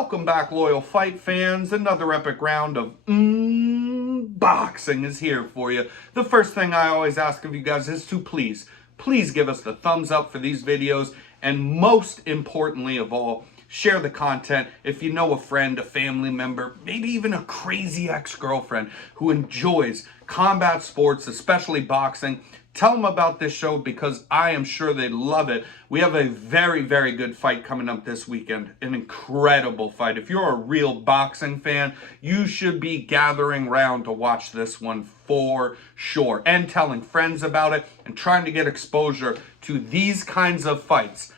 Welcome back, loyal fight fans. Another epic round of boxing is here for you. The first thing I always ask of you guys is to please give us the thumbs up for these videos. And most importantly of all, share the content. If you know a friend, a family member, maybe even a crazy ex-girlfriend who enjoys combat sports, especially boxing, tell them about this show because I am sure they love it. We have a very, very good fight coming up this weekend. An incredible fight. If you're a real boxing fan, you should be gathering around to watch this one for sure. And telling friends about it and trying to get exposure to these kinds of fights.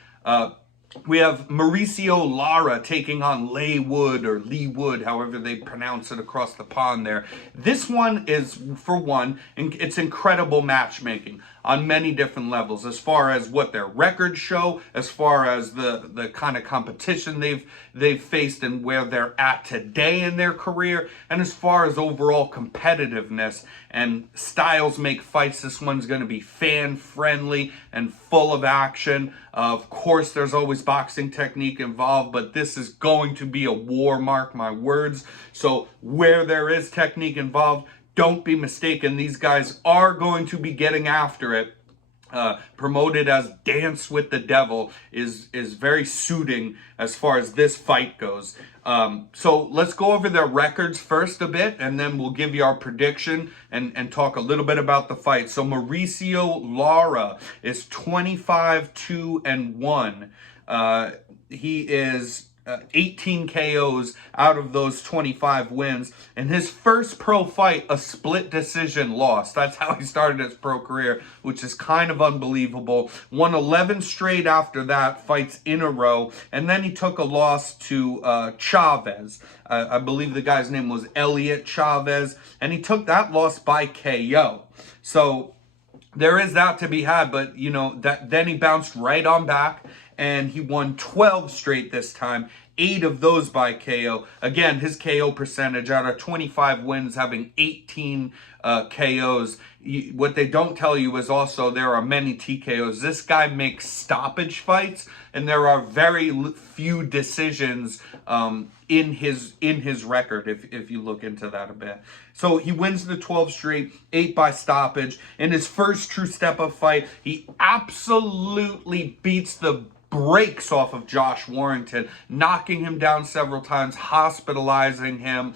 We have Mauricio Lara taking on Lee Wood, however they pronounce it across the pond there. This one is, for one, it's incredible matchmaking on many different levels, as far as what their records show, as far as the kind of competition they've faced and where they're at today in their career, and as far as overall competitiveness and styles make fights. This one's going to be fan-friendly and full of action. Of course, there's always boxing technique involved, but this is going to be a war, mark my words. So where there is technique involved, don't be mistaken. These guys are going to be getting after it. Promoted as Dance with the Devil is very suiting as far as this fight goes. So let's go over their records first a bit, and then we'll give you our prediction and talk a little bit about the fight. So Mauricio Lara is 25-2-1. He is 18 KOs out of those 25 wins. And his first pro fight, a split decision loss. That's how he started his pro career, which is kind of unbelievable. Won 11 straight after that, fights in a row. And then he took a loss to Chavez. I believe the guy's name was Elliot Chavez. And he took that loss by KO. So there is that to be had. But, you know, then he bounced right on back. And he won 12 straight this time, 8 of those by KO. Again, his KO percentage out of 25 wins, having 18 KOs. What they don't tell you is also there are many TKOs. This guy makes stoppage fights, and there are very few decisions in his record, if you look into that a bit. So he wins the 12 straight, 8 by stoppage. In his first true step-up fight, he absolutely beats the brakes off of Josh Warrington, knocking him down several times, hospitalizing him,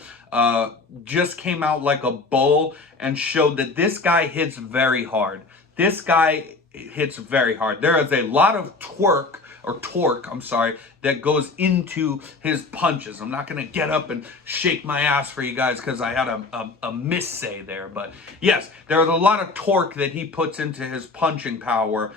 just came out like a bull and showed that this guy hits very hard. This guy hits very hard. There is a lot of torque, that goes into his punches. I'm not going to get up and shake my ass for you guys because I had a miss-say there. But yes, there's a lot of torque that he puts into his punching power.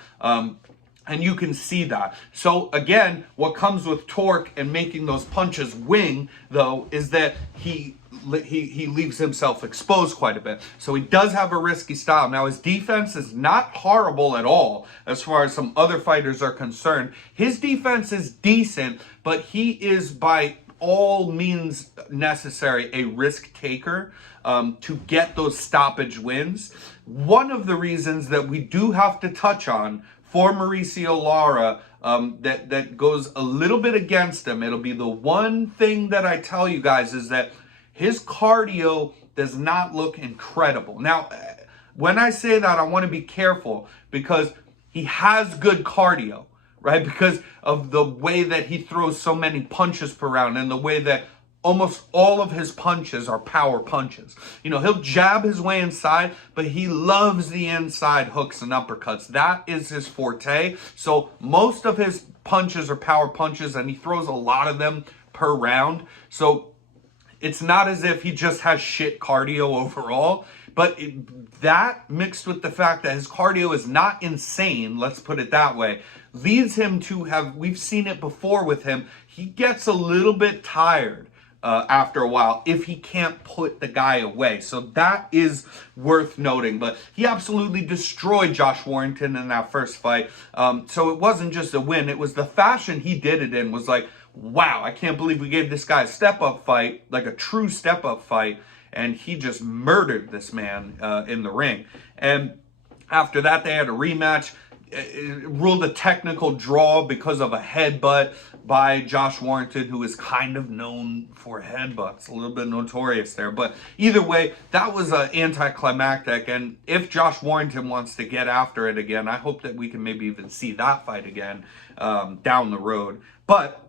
And you can see that. So again, what comes with torque and making those punches wing, though, is that he leaves himself exposed quite a bit. So he does have a risky style. Now, his defense is not horrible at all as far as some other fighters are concerned. His defense is decent, but he is by all means necessary a risk taker to get those stoppage wins. One of the reasons that we do have to touch on for Mauricio Lara, that goes a little bit against him. It'll be the one thing that I tell you guys is that his cardio does not look incredible. Now, when I say that, I want to be careful because he has good cardio, right? Because of the way that he throws so many punches per round and the way that almost all of his punches are power punches. You know, he'll jab his way inside, but he loves the inside hooks and uppercuts. That is his forte. So most of his punches are power punches, and he throws a lot of them per round. So it's not as if he just has shit cardio overall. But that mixed with the fact that his cardio is not insane, let's put it that way, leads him to have, we've seen it before with him, he gets a little bit tired after a while if he can't put the guy away. So that is worth noting. But he absolutely destroyed Josh Warrington in that first fight. So it wasn't just a win. It was the fashion he did it in was like, wow, I can't believe we gave this guy a step-up fight, like a true step-up fight, and he just murdered this man in the ring. And after that, they had a rematch. ruled a technical draw because of a headbutt by Josh Warrington, who is kind of known for headbutts, a little bit notorious there. But either way, that was anticlimactic. And if Josh Warrington wants to get after it again, I hope that we can maybe even see that fight again down the road. But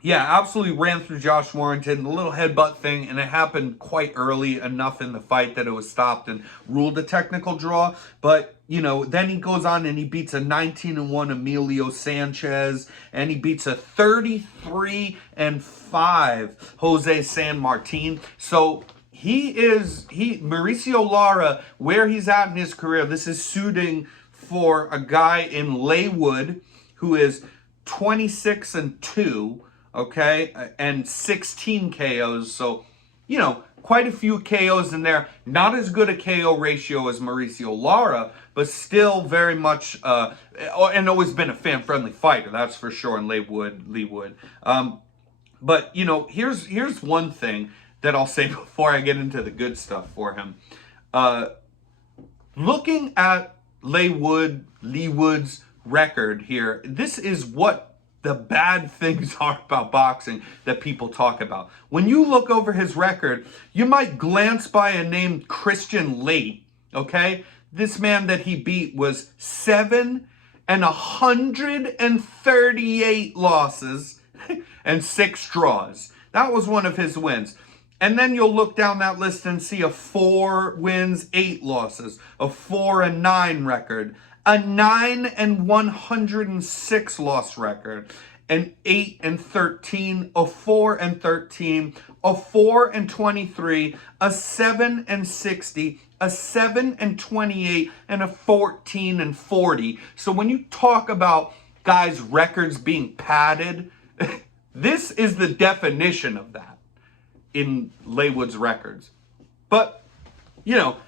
yeah, absolutely ran through Josh Warrington, the little headbutt thing, and it happened quite early enough in the fight that it was stopped and ruled a technical draw. But, you know, then he goes on and he beats a 19-1 Emilio Sanchez, and he beats a 33-5 Jose San Martin. So Mauricio Lara, where he's at in his career, this is suiting for a guy in Leywood who is 26-2. Okay, and 16 KOs, so, you know, quite a few KOs in there. Not as good a KO ratio as Mauricio Lara, but still very much, and always been a fan-friendly fighter, that's for sure, in Leawood. But, you know, here's one thing that I'll say before I get into the good stuff for him. Looking at Leawood's record here, this is what the bad things are about boxing that people talk about. When you look over his record, you might glance by a name Christian Late, okay? This man that he beat was 138 losses and 6 draws. That was one of his wins. And then you'll look down that list and see a 4 wins, 8 losses, a 4-9 record, a 9-106 loss record, an 8-13, a 4-13, a 4-23, a 7-60, a 7-28, and a 14-40. So when you talk about guys' records being padded, this is the definition of that in Leywood's records. But, you know,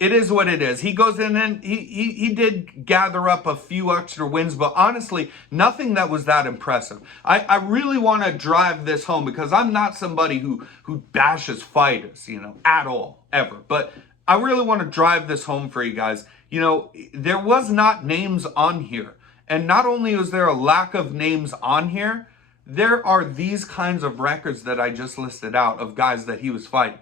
it is what it is. He goes in and he did gather up a few extra wins, but honestly, nothing that was that impressive. I really want to drive this home because I'm not somebody who bashes fighters, you know, at all, ever. But I really want to drive this home for you guys. You know, there was not names on here. And not only was there a lack of names on here, there are these kinds of records that I just listed out of guys that he was fighting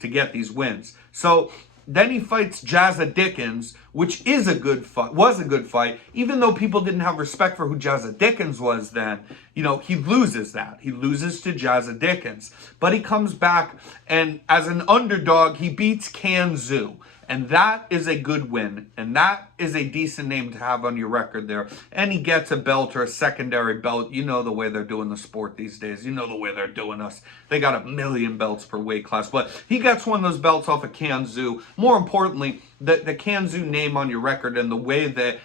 to get these wins. So then he fights Jazza Dickens, which is a good fight, was a good fight, even though people didn't have respect for who Jazza Dickens was then. You know, he loses that. He loses to Jazza Dickens. But he comes back, and as an underdog, he beats Kanzu. And that is a good win. And that is a decent name to have on your record there. And he gets a belt or a secondary belt. You know the way they're doing the sport these days. You know the way they're doing us. They got 1 million belts per weight class. But he gets one of those belts off of Kanzu. More importantly, the Kanzu name on your record and the way that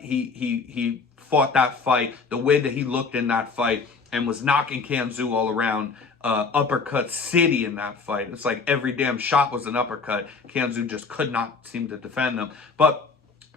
he fought that fight, the way that he looked in that fight and was knocking Kanzu all around. Uppercut city in that fight. It's like every damn shot was an uppercut. Kanzu just could not seem to defend them. But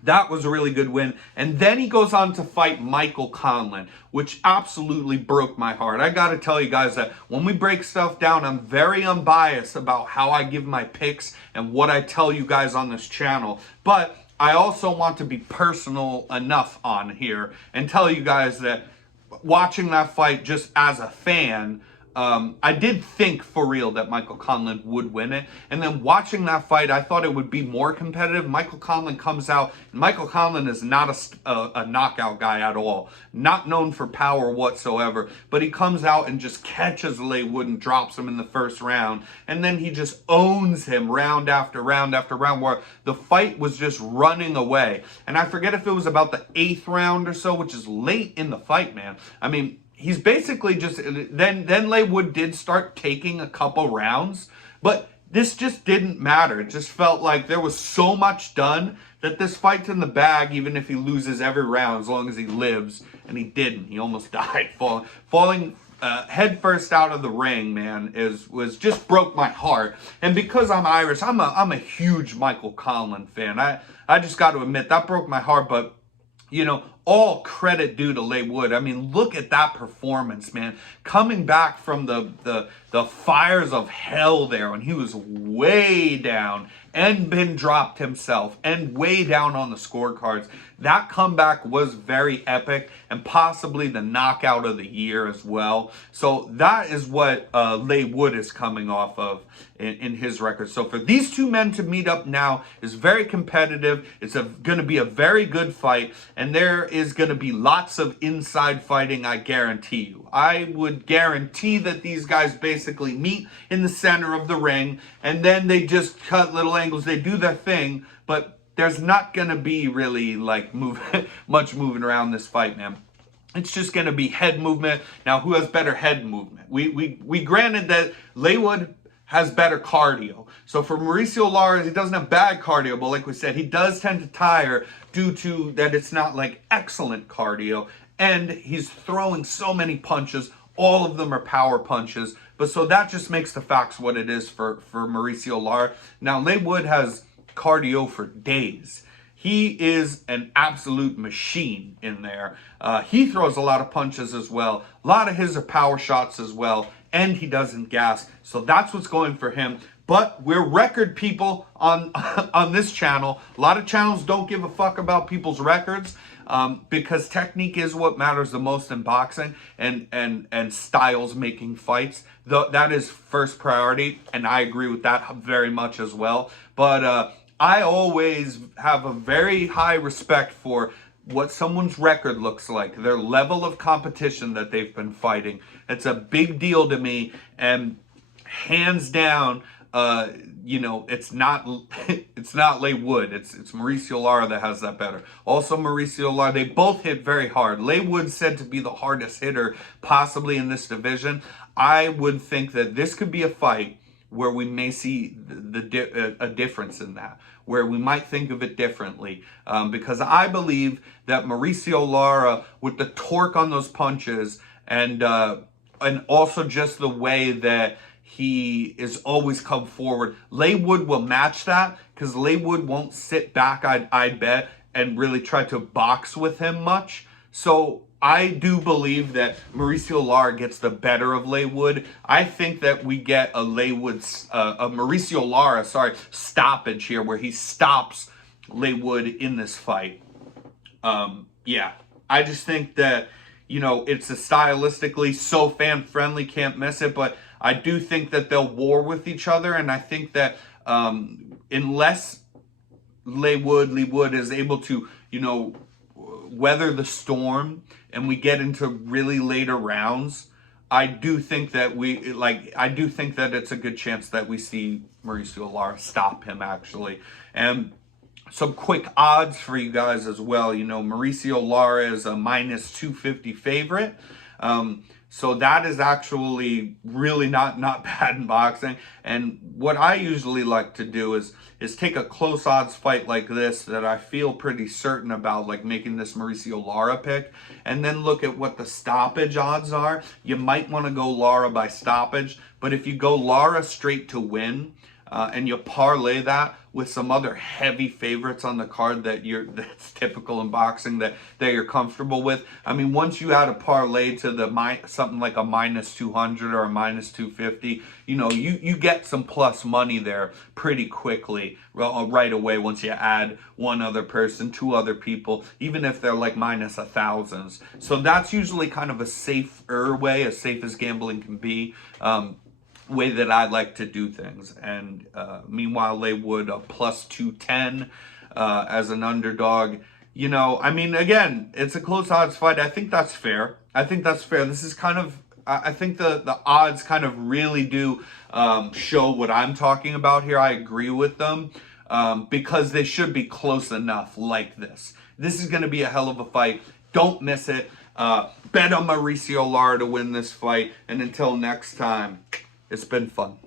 that was a really good win. And then he goes on to fight Michael Conlan, which absolutely broke my heart. I got to tell you guys that when we break stuff down, I'm very unbiased about how I give my picks and what I tell you guys on this channel. But I also want to be personal enough on here and tell you guys that watching that fight just as a fan, I did think for real that Michael Conlan would win it. And then watching that fight, I thought it would be more competitive. Michael Conlan comes out. Michael Conlan is not a knockout guy at all. Not known for power whatsoever. But he comes out and just catches Leywood and drops him in the first round. And then he just owns him round after round after round, where the fight was just running away. And I forget if it was about the 8th round or so, which is late in the fight, man. I mean, he's basically just, then Leywood did start taking a couple rounds, but this just didn't matter. It just felt like there was so much done that this fight's in the bag, even if he loses every round, as long as he lives, and he didn't. He almost died. Falling head first out of the ring, man, was just broke my heart. And because I'm Irish, I'm a huge Michael Conlan fan. I just got to admit, that broke my heart, but you know, all credit due to Leigh Wood. I mean, look at that performance, man. Coming back from the fires of hell there when he was way down and been dropped himself and way down on the scorecards. That comeback was very epic and possibly the knockout of the year as well. So that is what Leigh Wood is coming off of in his record. So for these two men to meet up now is very competitive. It's going to be a very good fight, and there is going to be lots of inside fighting, I guarantee you. I would guarantee that these guys basically meet in the center of the ring, and then they just cut little angles. They do their thing, but there's not going to be really like much moving around this fight, man. It's just going to be head movement. Now, who has better head movement? We granted that Leigh Wood has better cardio. So for Mauricio Lara, he doesn't have bad cardio, but like we said, he does tend to tire due to that it's not like excellent cardio, and he's throwing so many punches. All of them are power punches. But so that just makes the facts what it is for Mauricio Lara. Now, Leigh Wood has cardio for days. He is an absolute machine in there. He throws a lot of punches as well. A lot of his are power shots as well. And he doesn't gas. So that's what's going for him. But we're record people on this channel. A lot of channels don't give a fuck about people's records because technique is what matters the most in boxing, and styles making fights. That is first priority, and I agree with that very much as well. But I always have a very high respect for what someone's record looks like, their level of competition that they've been fighting. It's a big deal to me, and hands down, it's not Leigh Wood. It's Mauricio Lara that has that better. Also, Mauricio Lara, they both hit very hard. Leigh Wood said to be the hardest hitter possibly in this division. I would think that this could be a fight where we may see a difference in that, where we might think of it differently. Because I believe that Mauricio Lara, with the torque on those punches, and also just the way that he is always come forward, Leigh Wood will match that, because Leigh Wood won't sit back, I bet, and really try to box with him much. So I do believe that Mauricio Lara gets the better of Leigh Wood. I think that we get a Mauricio Lara, stoppage here, where he stops Leigh Wood in this fight. Yeah, I just think that, it's a stylistically so fan-friendly, can't miss it, but I do think that they'll war with each other, and I think that unless Leigh Wood is able to, weather the storm and we get into really later rounds, I do think that it's a good chance that we see Mauricio Lara stop him, actually. And some quick odds for you guys as well. Mauricio Lara is a -250 favorite. So that is actually really not bad in boxing. And what I usually like to do is take a close odds fight like this that I feel pretty certain about, like making this Mauricio Lara pick, and then look at what the stoppage odds are. You might want to go Lara by stoppage, but if you go Lara straight to win, and you parlay that with some other heavy favorites on the card that's typical in boxing that you're comfortable with. I mean, once you add a parlay to something like a -200 or a -250, you get some plus money there pretty quickly, right away, once you add one other person, two other people, even if they're like -1000s. So that's usually kind of a safer way, as safe as gambling can be. Way that I like to do things. And meanwhile, Leigh Wood a +210 as an underdog. Again, it's a close odds fight. I think that's fair. This is kind of, I think the odds kind of really do show what I'm talking about here. I agree with them because they should be close enough like this. This is going to be a hell of a fight. Don't miss it. Bet on Mauricio Lara to win this fight. And until next time, it's been fun.